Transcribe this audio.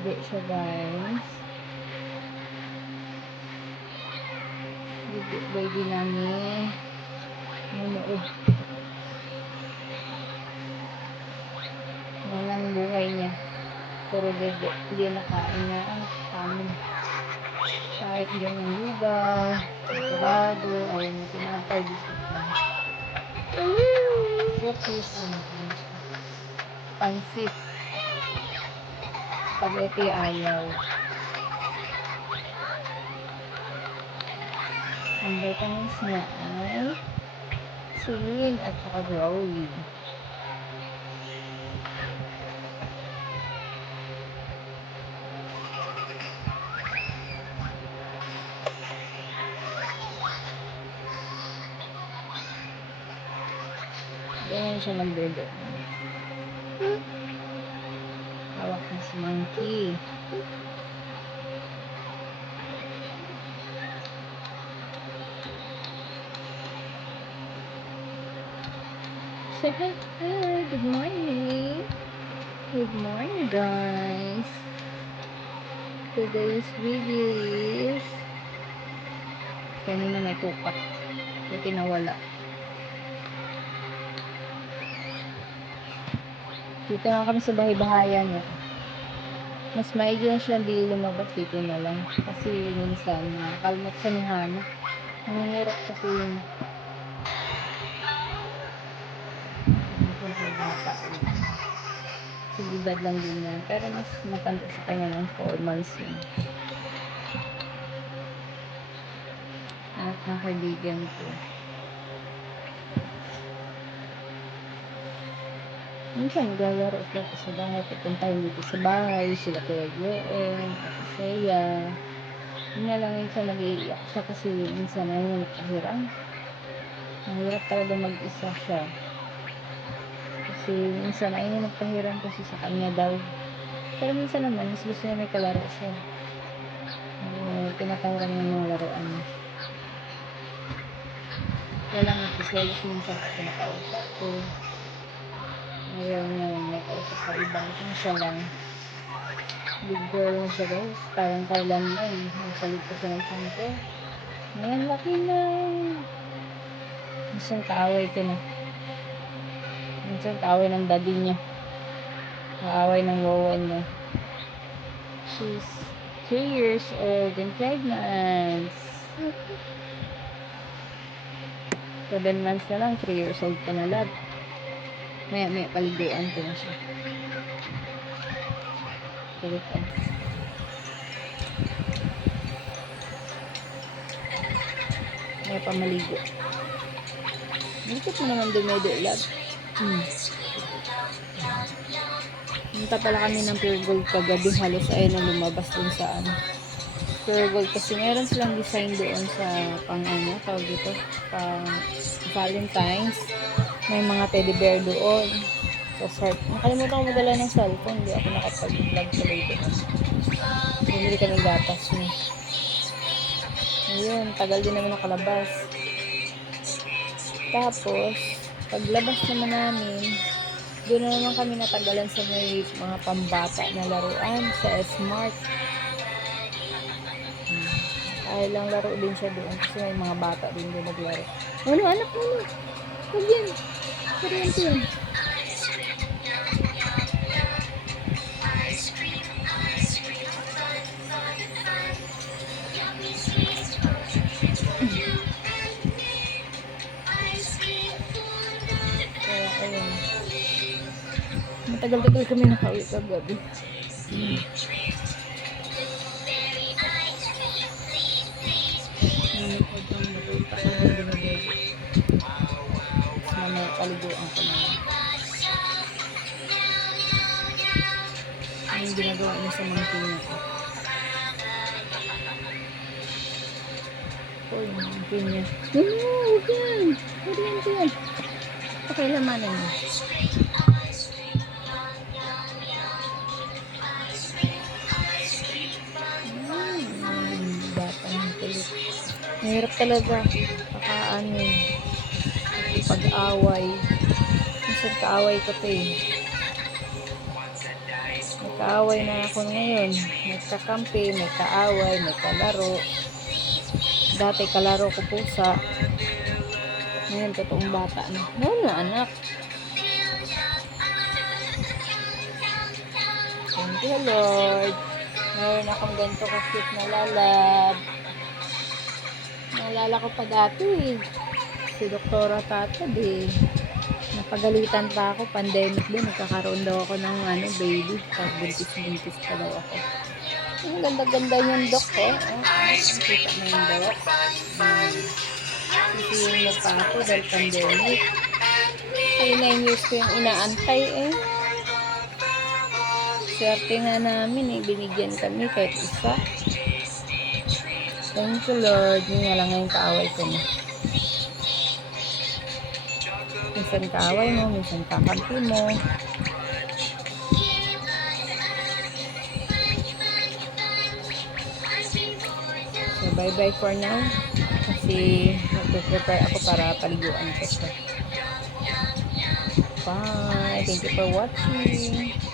Dede siya guys. Dede baby namin. Ano eh. Yan ang buhay niya. Puro dede. Hindi nakain na ang kanin. Kahit dyan yung lugar, sarado, ayun. Cookies, ano yun. Pansit. Spaghetti ayaw. Ang vitamins niya ay sulin at saka growing. Ganyan siya. Hawak na si Monkey. Say hi. Hi. Good morning. Good morning, guys. Today's video is kanina may tupak. Buti nawala. Dito na kami sa bahay-bahayan niya. Mas maigi na siya di lumabas dito na lang. Kasi minsan, nakakalmot sa ni Hana. Nangungurot kasi yun. Sigibad lang din yan. Pero mas matanda sa kanya ng 4 months yun. At ng kaibigan ko. Minsan naglalaro sila pa sa bahay. Pupuntahin dito sa bahay. Sila Joel. Ate Seya. Yun nga lang minsan nag-iiyak siya kasi minsan ayun nagkahiram. Mahirap talaga mag-isa siya. Kasi minsan ayun nagpahiram kasi sa kanya daw. Pero minsan naman, mas gusto niya may kalaro siya. Uh, tinatawaran niya mga laruan niya. Kaya lang nagsiselos minsan sa pinakausap ko. Ayaw niya may kausap sa ibang kung siya lang. Big girl na siya guys. Parang kailan na eh. Nagsalit ko siya ng sangko. Ngayon, laki na. Minsan kaaway ko na. Minsan kaaway ng daddy niya. Kaaway ng lowa niya. She's 2 years old and pregnant. 7 months na lang, 3 years old pa na lad. Maya, maya, paliguan ko na siya. Ah. Maya pa maligo. Likot mo naman dumedo, lad. Hmm. Punta pala kami ng Pure Gold kagabi halos ay nang lumabas dun sa ano. Pure Gold kasi meron silang design doon sa pang ano, tawag dito, pang Valentine's. May mga teddy bear doon. So, sort. Nakalimutan ko magdala ng cellphone. Hindi ako nakapag-vlog tuloy doon. Bumili kami gatas niya. Ayun, tagal din naman nakalabas. Tapos, paglabas naman namin, doon na naman kami natagalan sa may mga pambata na laruan sa Smart. Hmm. Kaya lang laro din siya doon kasi may mga bata din doon naglaro. Ano, anak mo. Huwag yan. Kuryente yan. Kaya, ayun. Matagal-tagal kami nakauwi kagabi. Hmm, mamaya paliguan ko na. Ano yung ginagawa niya sa niya? Oh, yung mga niya. No, huwag yan. Huwag yan dyan. Pakilamanin mo. Hmm. Mahirap talaga. Pakaan eh. Pag-away. Minsan kaaway ko to eh. May kaaway na ako ngayon. May kakampi, may kaaway, may kalaro. Dati kalaro ko pusa. Ngayon, totoong bata na. Ngayon na, anak. Thank you, Lord. Meron akong ganito ka-cute na lalab. Naalala ko pa dati, si Doktora Tatad eh. Napagalitan pa ako, pandemic din, nagkakaroon daw ako ng ano, baby. Pag buntis-buntis pa daw ako. Ang ganda-ganda yung dok ko. Oh, kita mo yung dok. Hmm. Sisihin mo pa ako dahil pandemic. Ay, 9 years ko yung inaantay eh. Swerte nga namin eh, binigyan kami kahit isa. Thank you Lord, yun nga lang ngayon kaaway ko na. Minsan kaaway mo, minsan kakampi mo. So, bye-bye for now. Kasi mag-prepare ako para paliguan ko siya. Bye! Thank you for watching.